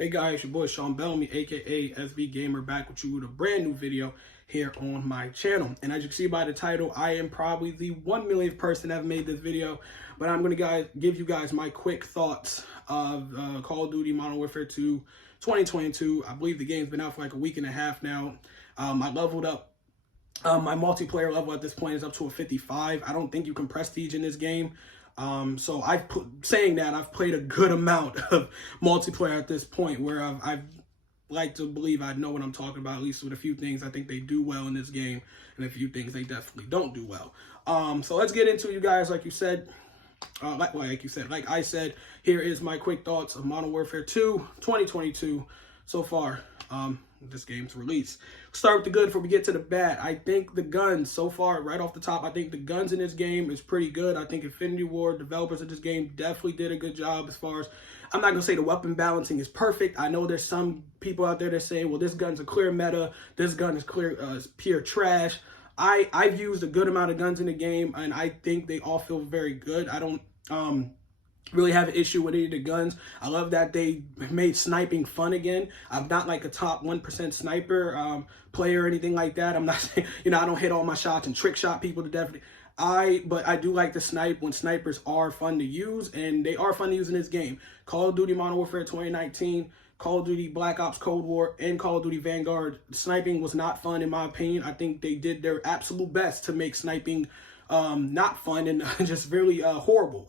Hey guys, your boy Sean Bellamy, aka SV Gamer, back with you with a brand new video here on my channel. And as you can see by the title, I am probably the 1 millionth person that have made this video, but I'm going to give you guys my quick thoughts of Call of Duty Modern Warfare 2 2022. I believe the game's been out for like a week and a half now. I leveled up. My multiplayer level at this point is up to a 55. I don't think you can prestige in this game. So saying that, I've played a good amount of multiplayer at this point where I've like to believe I know what I'm talking about, at least with a few things I think they do well in this game and a few things they definitely don't do well. So let's get into you guys, like I said, here is my quick thoughts of Modern Warfare 2 2022 so far. This game's release. Start with the good before we get to the bad. I think the guns, so far, right off the top, I think the guns in this game is pretty good. I think Infinity Ward, developers of this game, definitely did a good job as far as, I'm not going to say the weapon balancing is perfect. I know there's some people out there that say, well, this gun's a clear meta, this gun is pure trash. I've used a good amount of guns in the game, and I think they all feel very good. I don't really have an issue with any of the guns. I love that they made sniping fun again. I'm not like a top 1% sniper player or anything like that. I'm not saying, I don't hit all my shots and trick shot people to death. But I do like to snipe when snipers are fun to use, and they are fun to use in this game. Call of Duty Modern Warfare 2019, Call of Duty Black Ops Cold War, and Call of Duty Vanguard. Sniping was not fun in my opinion. I think they did their absolute best to make sniping not fun and just really horrible.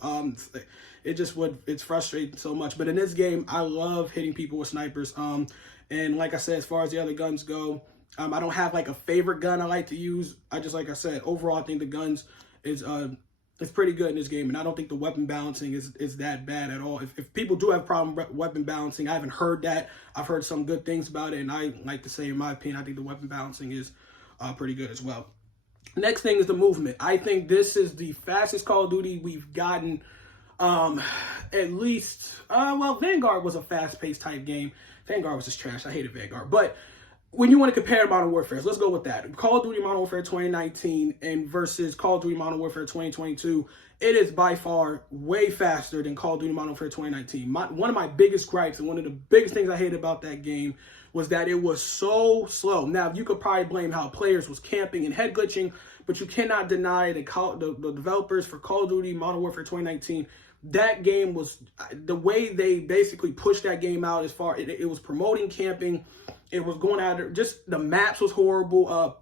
It's frustrating so much. But in this game, I love hitting people with snipers. And like I said, as far as the other guns go, I don't have like a favorite gun I like to use. Like I said, overall, I think the guns is pretty good in this game, and I don't think the weapon balancing is that bad at all. If people do have problem with weapon balancing, I haven't heard that. I've heard some good things about it, and I like to say, in my opinion, I think the weapon balancing is pretty good as well. Next thing is the movement. I think this is the fastest Call of Duty we've gotten. At least, well, Vanguard was a fast-paced type game. Vanguard was just trash. I hated Vanguard. But when you want to compare Modern Warfare, let's go with that. Call of Duty Modern Warfare 2019 and versus Call of Duty Modern Warfare 2022, it is by far way faster than Call of Duty Modern Warfare 2019. One of my biggest gripes and one of the biggest things I hated about that game was that it was so slow. Now, you could probably blame how players was camping and head glitching, but you cannot deny the developers for Call of Duty Modern Warfare 2019. That game was, the way they basically pushed that game out as far, it was promoting camping. It was going out there, just the maps was horrible.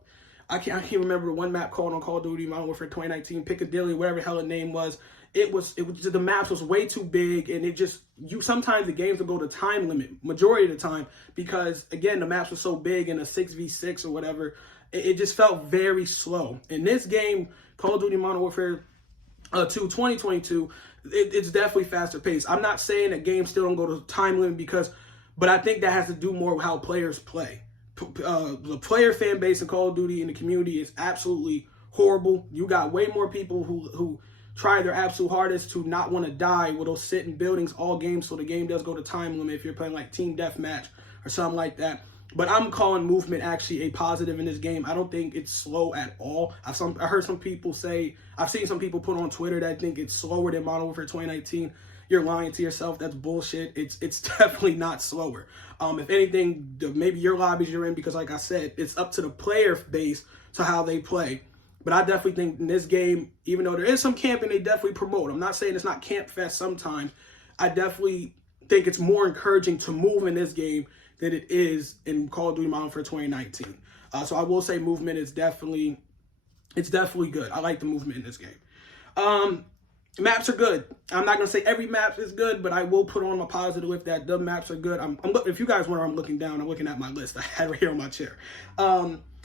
I can't remember one map called on Call of Duty Modern Warfare 2019, Piccadilly, whatever the hell the name was. It was just, the maps was way too big, and sometimes the games will go to time limit majority of the time because again the maps were so big in a 6v6 or whatever. It just felt very slow. In this game, Call of Duty Modern Warfare 2 2022, it's definitely faster paced. I'm not saying that games still don't go to time limit but I think that has to do more with how players play. The player fan base in Call of Duty in the community is absolutely horrible. You got way more people who try their absolute hardest to not want to die, will sit in buildings all game, so the game does go to time limit if you're playing like team deathmatch or something like that. But I'm calling movement actually a positive in this game. I don't think it's slow at all. I heard some people say, I've seen some people put on Twitter that think it's slower than Modern Warfare 2019. You're lying to yourself. That's bullshit. It's definitely not slower. If anything, maybe your lobbies you're in, because like I said, it's up to the player base to how they play. But I definitely think in this game, even though there is some camping, they definitely promote. I'm not saying it's not camp fest sometimes. I definitely think it's more encouraging to move in this game than it is in Call of Duty Modern Warfare 2019. So I will say movement is definitely good. I like the movement in this game. Maps are good. I'm not gonna say every map is good, but I will put on my positive with that. The maps are good. If you guys wonder, I'm looking down. I'm looking at my list I had right here on my chair.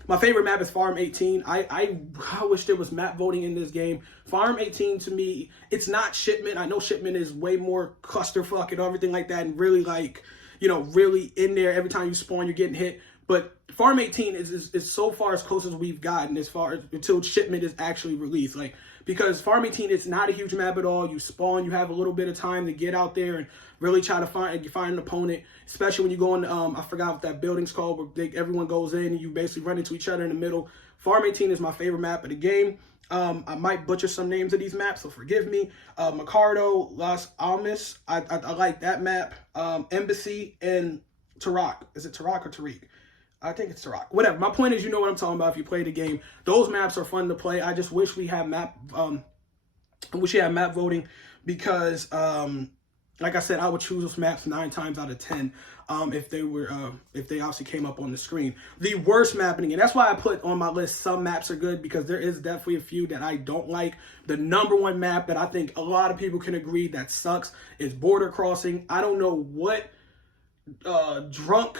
My favorite map is Farm 18. I wish there was map voting in this game. Farm 18 to me, it's not Shipment. I know Shipment is way more clusterfuck and everything like that, and really really in there. Every time you spawn, you're getting hit. But Farm 18 is so far as close as we've gotten as far as until Shipment is actually released. Like, because Farm 18 is not a huge map at all. You spawn, you have a little bit of time to get out there and really try to find an opponent, especially when you go in, I forgot what that building's called, where everyone goes in and you basically run into each other in the middle. Farm 18 is my favorite map of the game. I might butcher some names of these maps, so forgive me. Mercado, Las Almas, I like that map. Embassy, and Tarak. Is it Tarak or Tariq? I think it's Tarak. Whatever. My point is, you know what I'm talking about if you play the game. Those maps are fun to play. I just wish we had map voting because, like I said, I would choose those maps 9 times out of 10 if they obviously came up on the screen. The worst mapping, and that's why I put on my list some maps are good, because there is definitely a few that I don't like. The #1 map that I think a lot of people can agree that sucks is Border Crossing. I don't know what drunk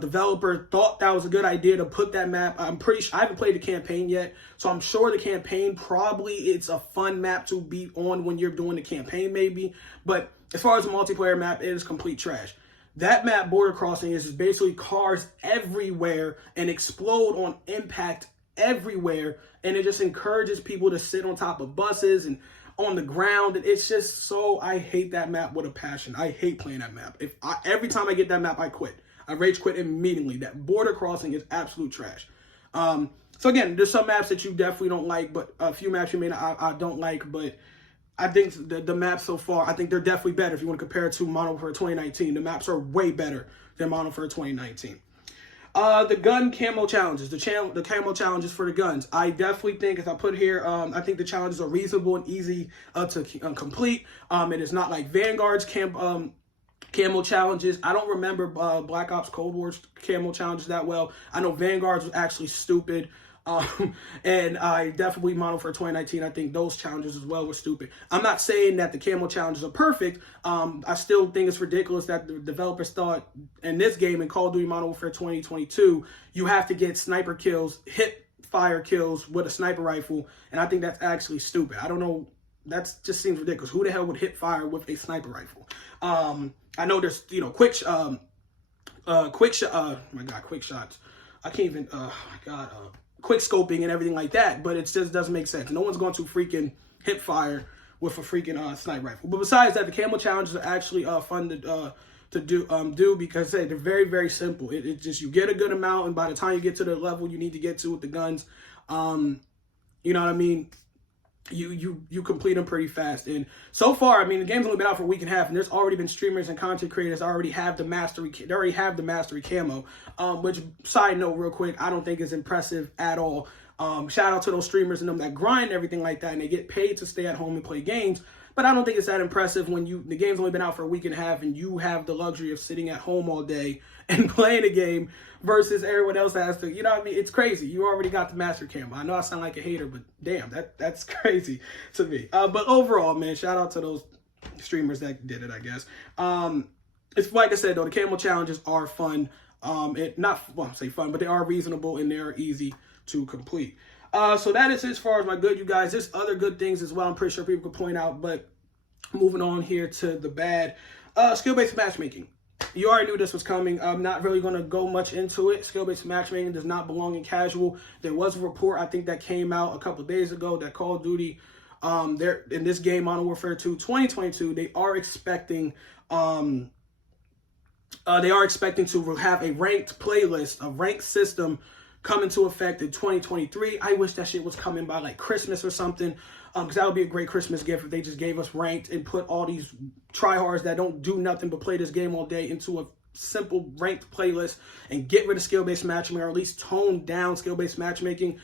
developer thought that was a good idea to put that map. I'm pretty sure I haven't played the campaign yet, so I'm sure the campaign probably it's a fun map to be on when you're doing the campaign maybe, but as far as a multiplayer map, it is complete trash. That map, Border Crossing, is just basically cars everywhere and explode on impact everywhere, and it just encourages people to sit on top of buses and on the ground. It's just so, I hate that map with a passion. I hate playing that map. Every time I get that map, I quit. I rage quit immediately. That Border Crossing is absolute trash. So again, there's some maps that you definitely don't like, but a few maps you may not, I don't like, but I think the maps so far, I think they're definitely better if you want to compare it to Modern Warfare 2019. The maps are way better than Modern Warfare 2019. The gun camo challenges, the camo challenges for the guns. I definitely think, as I put here, I think the challenges are reasonable and easy to complete. It is not like Vanguard's camo challenges. I don't remember Black Ops Cold War's camo challenges that well. I know Vanguard's was actually stupid. And I definitely, Modern Warfare 2019, I think those challenges as well were stupid. I'm not saying that the camo challenges are perfect. I still think it's ridiculous that the developers thought in this game, in Call of Duty Modern Warfare 2022, you have to get sniper kills, hip fire kills with a sniper rifle, and I think that's actually stupid. I don't know, that just seems ridiculous. Who the hell would hip fire with a sniper rifle? I know there's, quick shots. I can't even, quick scoping and everything like that, but it just doesn't make sense. No one's going to freaking hip fire with a freaking sniper rifle. But besides that, the camo challenges are actually fun to do because they're very, very simple. It just, you get a good amount, and by the time you get to the level you need to get to with the guns, you know what I mean, you complete them pretty fast. And so far, I mean, the game's only been out for a week and a half, and there's already been streamers and content creators that already have the mastery. They already have the mastery camo. Which, side note, real quick, I don't think is impressive at all. Shout out to those streamers and them that grind and everything like that, and they get paid to stay at home and play games. But I don't think it's that impressive when the game's only been out for a week and a half, and you have the luxury of sitting at home all day and playing a game versus everyone else that has to, you know what I mean? It's crazy. You already got the master camo. I know I sound like a hater, but damn, that's crazy to me. But overall, man, shout out to those streamers that did it, I guess. It's like I said, though, the camo challenges are fun. Well, I say fun, but they are reasonable and they are easy to complete. So that is as far as my good, you guys. There's other good things as well I'm pretty sure people could point out, but moving on here to the bad. Skill-based matchmaking. You already knew this was coming. I'm not really going to go much into it. Skill-based matchmaking does not belong in casual. There was a report, I think, that came out a couple of days ago that Call of Duty, they're in this game, Modern Warfare 2 2022, they are expecting to have a ranked playlist, a ranked system come into effect in 2023. I wish that shit was coming by like Christmas or something, because that would be a great Christmas gift if they just gave us ranked and put all these tryhards that don't do nothing but play this game all day into a simple ranked playlist and get rid of skill-based matchmaking, or at least tone down skill-based matchmaking.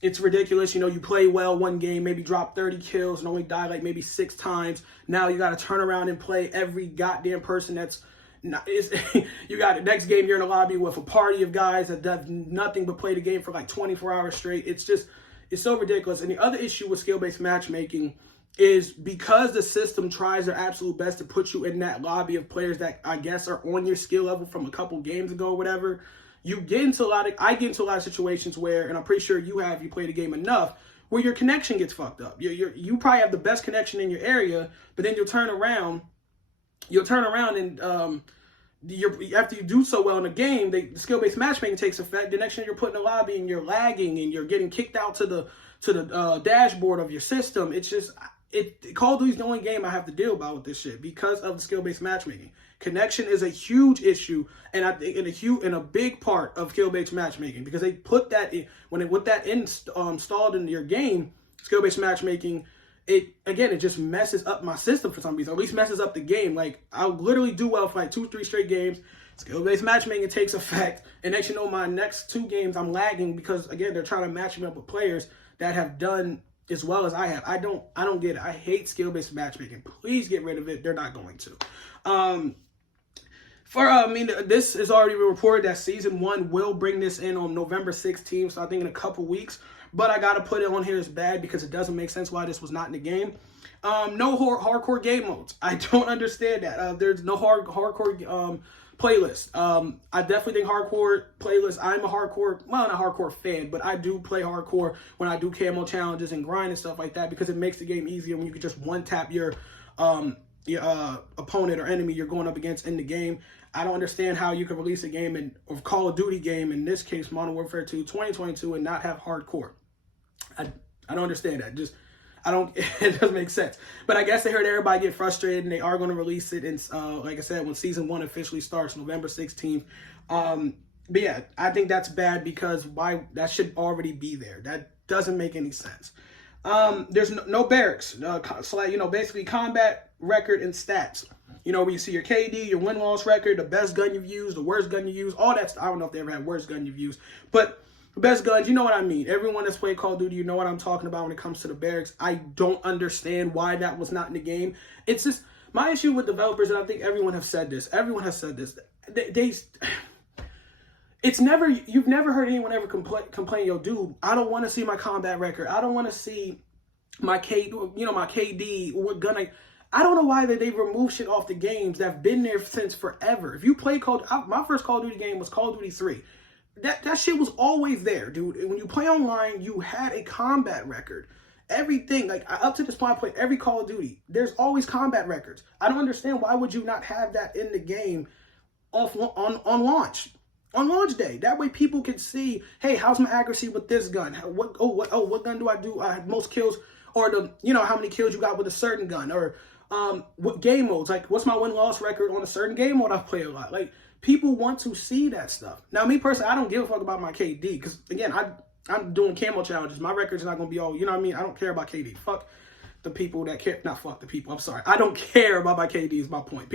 It's ridiculous. You play well one game, maybe drop 30 kills and only die like maybe 6 times. Now you got to turn around and play every goddamn person that's you got it. Next game, you're in a lobby with a party of guys that does nothing but play the game for like 24 hours straight. It's so ridiculous. And the other issue with skill-based matchmaking is because the system tries their absolute best to put you in that lobby of players that I guess are on your skill level from a couple games ago or whatever. I get into a lot of situations where, and I'm pretty sure you play the game enough, where your connection gets fucked up. You probably have the best connection in your area, but then you'll turn around and after you do so well in the game, the skill-based matchmaking takes effect. The next thing you're put in the lobby and you're lagging and you're getting kicked out to to the dashboard of your system. It's just Call of Duty's the only game I have to deal about with this shit because of the skill-based matchmaking. Connection is a huge issue, and I think in a big part of skill-based matchmaking, because they put that in installed in your game, skill-based matchmaking. It just messes up my system for some reason, or at least messes up the game. Like, I'll literally do well for like 2-3 straight games. Skill-based matchmaking takes effect, and next you know, my next 2 games I'm lagging because, again, they're trying to match me up with players that have done as well as I have. I don't get it. I hate skill-based matchmaking. Please get rid of it. They're not going to. This is already been reported that Season 1 will bring this in on November 16th, so I think in a couple weeks. But I got to put it on here as bad because it doesn't make sense why this was not in the game. No hardcore game modes. I don't understand that. There's no hardcore playlist. I definitely think hardcore playlist. I'm a not a hardcore fan, but I do play hardcore when I do camo challenges and grind and stuff like that because it makes the game easier when you can just one-tap your opponent or enemy you're going up against in the game. I don't understand how you can release a game of Call of Duty game, in this case Modern Warfare 2 2022, and not have hardcore. I don't understand that. It doesn't make sense. But I guess they heard everybody get frustrated, and they are going to release it in, like I said, when Season 1 officially starts, November 16th. But yeah, I think that's bad because that should already be there. That doesn't make any sense. There's no barracks, basically combat record and stats. Where you see your KD, your win-loss record, the best gun you've used, the worst gun you used, all that stuff. I don't know if they ever had worst gun you've used, but the best guns, you know what I mean. Everyone that's played Call of Duty, you know what I'm talking about when it comes to the barracks. I don't understand why that was not in the game. It's just my issue with developers, and I think everyone has said this. You've never heard anyone ever complain, yo, dude, I don't want to see my combat record. I don't want to see my KD, what gun I don't know why they remove shit off the games that have been there since forever. If you play my first Call of Duty game was Call of Duty 3. That shit was always there, dude. When you play online, you had a combat record. Everything, like up to this point, I play every Call of Duty. There's always combat records. I don't understand why would you not have that in the game on launch. On launch day. That way people can see, hey, how's my accuracy with this gun? What gun do I do? I have most kills, or how many kills you got with a certain gun, or what game modes, like what's my win-loss record on a certain game mode I've played a lot. Like, people want to see that stuff. Now, me personally, I don't give a fuck about my KD because, again, I'm doing camo challenges. My record's not going to be all, you know what I mean? I don't care about KD. Fuck the people that care. Not fuck the people. I'm sorry. I don't care about my KD is my point.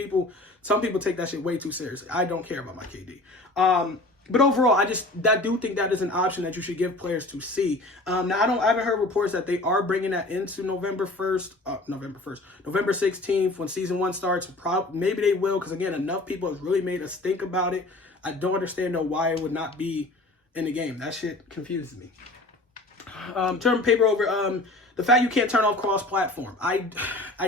Some people take that shit way too seriously. I don't care about my KD. But overall, I do think that is an option that you should give players to see. Now, I haven't heard reports that they are bringing that into November 16th when Season 1 starts. Maybe they will, because again, enough people have really made us think about it. I don't understand why it would not be in the game. That shit confuses me. Turn paper over. The fact you can't turn off cross-platform. I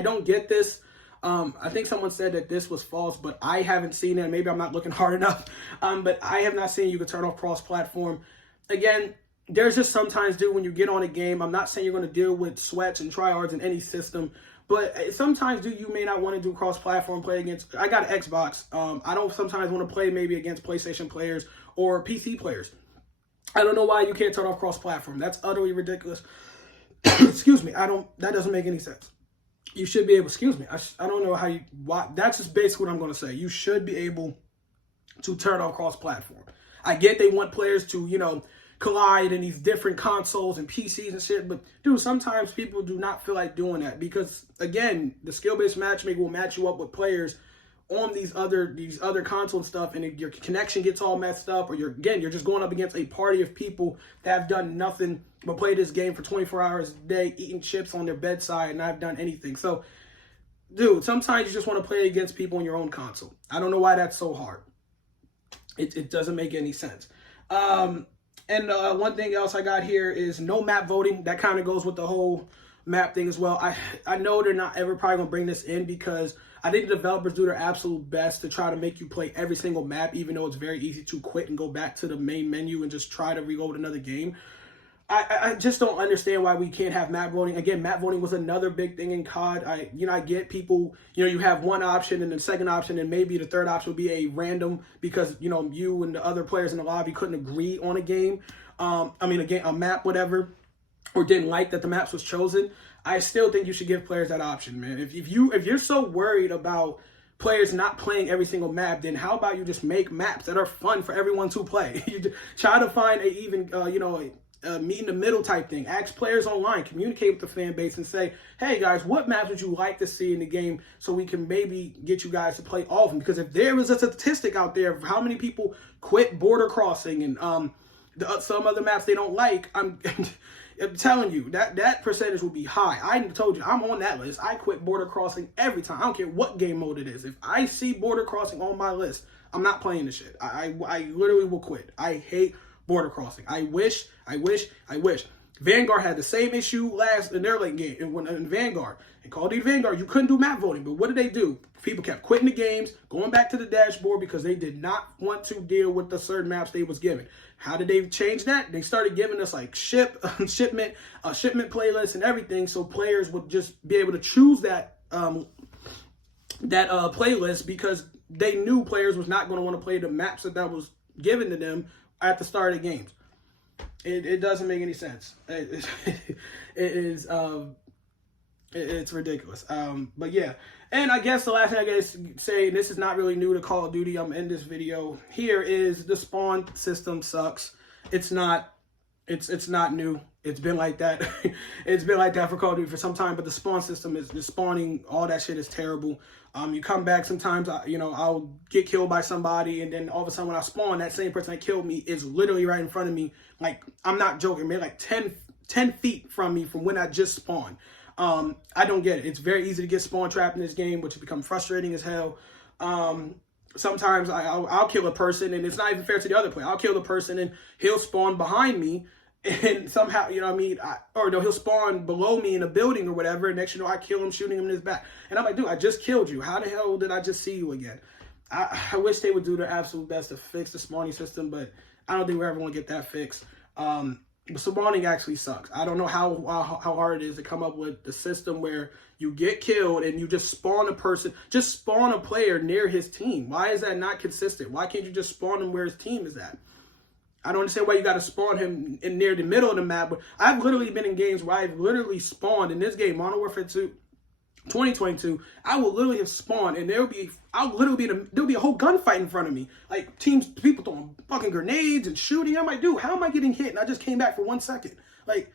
don't get this. I think someone said that this was false, but I haven't seen it. Maybe I'm not looking hard enough. But I have not seen you can turn off cross-platform. Again, there's just sometimes, dude, when you get on a game, I'm not saying you're going to deal with sweats and tryhards in any system, but sometimes, dude, you may not want to do cross-platform play against. I got an Xbox. I don't sometimes want to play maybe against PlayStation players or PC players. I don't know why you can't turn off cross-platform. That's utterly ridiculous. Excuse me. That doesn't make any sense. You should be able, I don't know why. That's just basically what I'm going to say. You should be able to turn off cross-platform. I get they want players to, collide in these different consoles and PCs and shit, but dude, sometimes people do not feel like doing that because, again, the skill-based matchmaking will match you up with players on these other console and stuff, and your connection gets all messed up, or you're just going up against a party of people that have done nothing but play this game for 24 hours a day, eating chips on their bedside, and I've done anything. So, dude, sometimes you just want to play against people on your own console. I don't know why that's so hard. It doesn't make any sense. And one thing else I got here is no map voting. That kind of goes with the whole map thing as well. I know they're not ever probably going to bring this in because I think the developers do their absolute best to try to make you play every single map, even though it's very easy to quit and go back to the main menu and just try to reload another game. I just don't understand why we can't have map voting. Again, map voting was another big thing in COD. I get people, you have one option and the second option and maybe the third option would be a random because, you and the other players in the lobby couldn't agree on a game. A map, whatever. or didn't like that the maps was chosen, I still think you should give players that option, man. If you're so worried about players not playing every single map, then how about you just make maps that are fun for everyone to play? You try to find a even meet in the middle type thing. Ask players online, communicate with the fan base, and say, hey guys, what maps would you like to see in the game so we can maybe get you guys to play all of them? Because if there is a statistic out there of how many people quit Border Crossing and some other maps they don't like, I'm telling you that percentage will be high. I told you I'm on that list. I quit Border Crossing every time. I don't care what game mode it is. If I see Border Crossing on my list, I'm not playing the shit. I literally will quit. I hate Border Crossing. I wish. Vanguard had the same issue in their late game in Vanguard. In Call of Duty Vanguard, you couldn't do map voting, but what did they do? People kept quitting the games, going back to the dashboard because they did not want to deal with the certain maps they was given. How did they change that? They started giving us like shipment playlists and everything, so players would just be able to choose that playlist because they knew players was not going to want to play the maps that was given to them at the start of the games. It doesn't make any sense. It's ridiculous. But yeah. And I guess the last thing I guess say, this is not really new to Call of Duty. I'm in this video here is the spawn system sucks. It's not new. It's been like that. It's been like that for Call of Duty for some time, but the spawn system is the spawning, all that shit is terrible. You come back sometimes, I'll get killed by somebody, and then all of a sudden when I spawn, that same person that killed me is literally right in front of me. Like, I'm not joking, man, like 10 feet from me from when I just spawned. I don't get it. It's very easy to get spawn trapped in this game, which has become frustrating as hell. Sometimes I'll kill a person, and it's not even fair to the other player. I'll kill the person, and he'll spawn behind me, and somehow, he'll spawn below me in a building or whatever, and next I kill him, shooting him in his back. And I'm like, dude, I just killed you. How the hell did I just see you again? I wish they would do their absolute best to fix the spawning system, but I don't think we're ever going to get that fixed. But spawning actually sucks. I don't know how hard it is to come up with the system where you get killed and you just spawn a player near his team. Why is that not consistent? Why can't you just spawn him where his team is at? I don't understand why you got to spawn him in near the middle of the map. But I've literally been in games where I've literally spawned in this game, Modern Warfare 2, 2022. I will literally have spawned, and there'll be a whole gunfight in front of me. Like people throwing fucking grenades and shooting. I'm like, dude, how am I getting hit? And I just came back for 1 second. Like,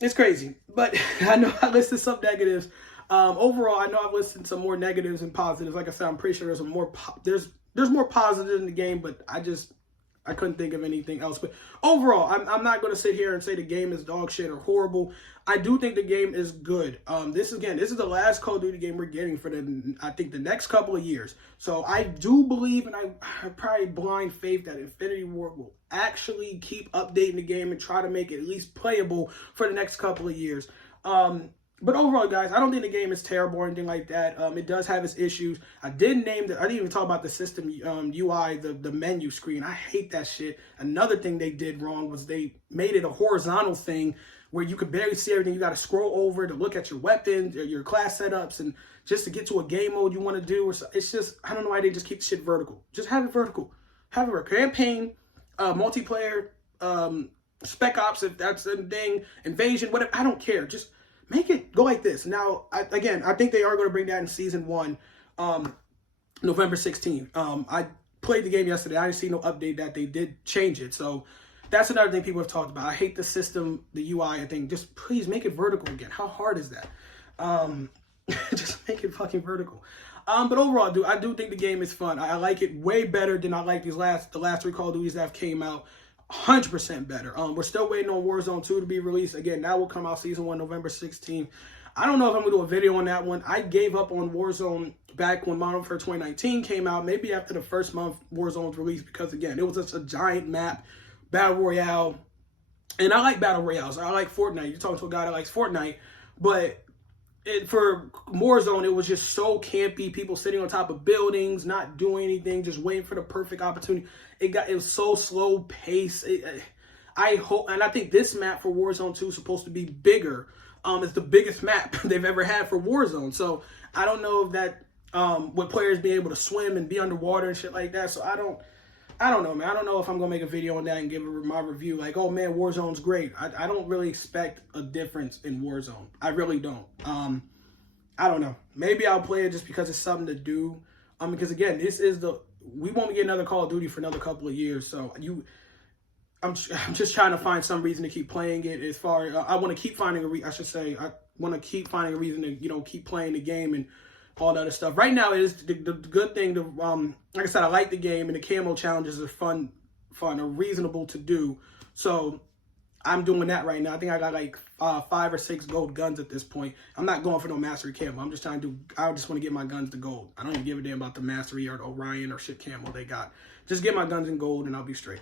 it's crazy. But I know I listed some negatives. Overall, I know I've listed some more negatives and positives. Like I said, I'm pretty sure there's more positives in the game, but I couldn't think of anything else. But overall, I'm not going to sit here and say the game is dog shit or horrible. I do think the game is good. This is the last Call of Duty game we're getting for I think the next couple of years. So I do believe, and I probably blind faith that Infinity Ward will actually keep updating the game and try to make it at least playable for the next couple of years. But overall, guys, I don't think the game is terrible or anything like that. It does have its issues. I didn't even talk about the system UI, the menu screen. I hate that shit. Another thing they did wrong was they made it a horizontal thing where you could barely see everything. You got to scroll over to look at your weapons, your class setups, and just to get to a game mode you want to do. It's just, I don't know why they just keep shit vertical. Just have it vertical. Have a campaign, multiplayer, Spec Ops, if that's a thing, Invasion, whatever. I don't care. Just make it go like this. Now, I think they are going to bring that in Season 1, November 16th. I played the game yesterday. I didn't see no update that they did change it. So that's another thing people have talked about. I hate the system, the UI. I think just please make it vertical again. How hard is that? Just make it fucking vertical. But overall, I do think the game is fun. I like it way better than I like the last 3 Call of Duties that have came out. 100% better. We're still waiting on Warzone 2 to be released. Again, that will come out Season 1, November 16th. I don't know if I'm going to do a video on that one. I gave up on Warzone back when Modern Warfare 2019 came out. Maybe after the first month Warzone was released, because, again, it was just a giant map, Battle Royale. And I like Battle Royales. I like Fortnite. You're talking to a guy that likes Fortnite. But for Warzone, it was just so campy. People sitting on top of buildings, not doing anything, just waiting for the perfect opportunity. It was so slow paced. I hope, and I think this map for Warzone 2 is supposed to be bigger. It's the biggest map they've ever had for Warzone. So I don't know if that with players being able to swim and be underwater and shit like that. So I don't know, man. I don't know if I'm going to make a video on that and give my review. Like, oh, man, Warzone's great. I don't really expect a difference in Warzone. I really don't. I don't know. Maybe I'll play it just because it's something to do. Because, again, we won't get another Call of Duty for another couple of years. So, I'm just trying to find some reason to keep playing it. As far as, I want to keep finding I want to keep finding a reason to, keep playing the game and all that other stuff. Right now, it is the good thing to, like I said, I like the game, and the camo challenges are fun, or reasonable to do. So I'm doing that right now. I think I got like 5 or 6 gold guns at this point. I'm not going for no mastery camo. I'm just trying to I just want to get my guns to gold. I don't even give a damn about the mastery or the Orion or shit camo they got. Just get my guns in gold and I'll be straight.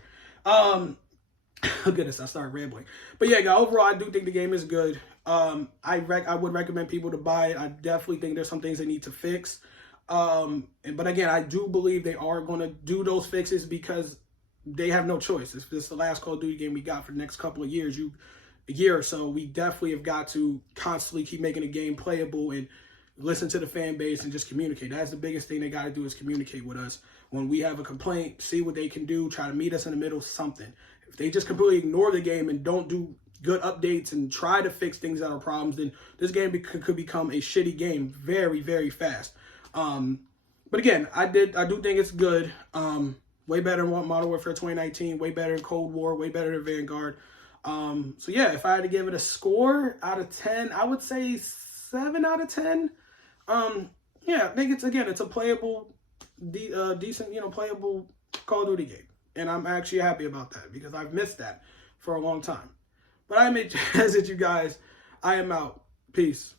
Goodness, I started rambling. But yeah, guys, overall, I do think the game is good. I would recommend people to buy it. I definitely think there's some things they need to fix. But again, I do believe they are going to do those fixes because they have no choice. If this is the last Call of Duty game we got for the next couple of years, a year or so, we definitely have got to constantly keep making the game playable and listen to the fan base and just communicate. That's the biggest thing they got to do, is communicate with us. When we have a complaint, see what they can do, try to meet us in the middle, something. If they just completely ignore the game and don't do good updates and try to fix things that are problems, then this game could become a shitty game very, very fast. But again, I do think it's good. Way better than Modern Warfare 2019, way better than Cold War, way better than Vanguard. So yeah, if I had to give it a score out of 10, I would say 7 out of 10. Yeah, I think it's a playable, decent, playable Call of Duty game. And I'm actually happy about that because I've missed that for a long time. But I admit, as it, you guys, I am out. Peace.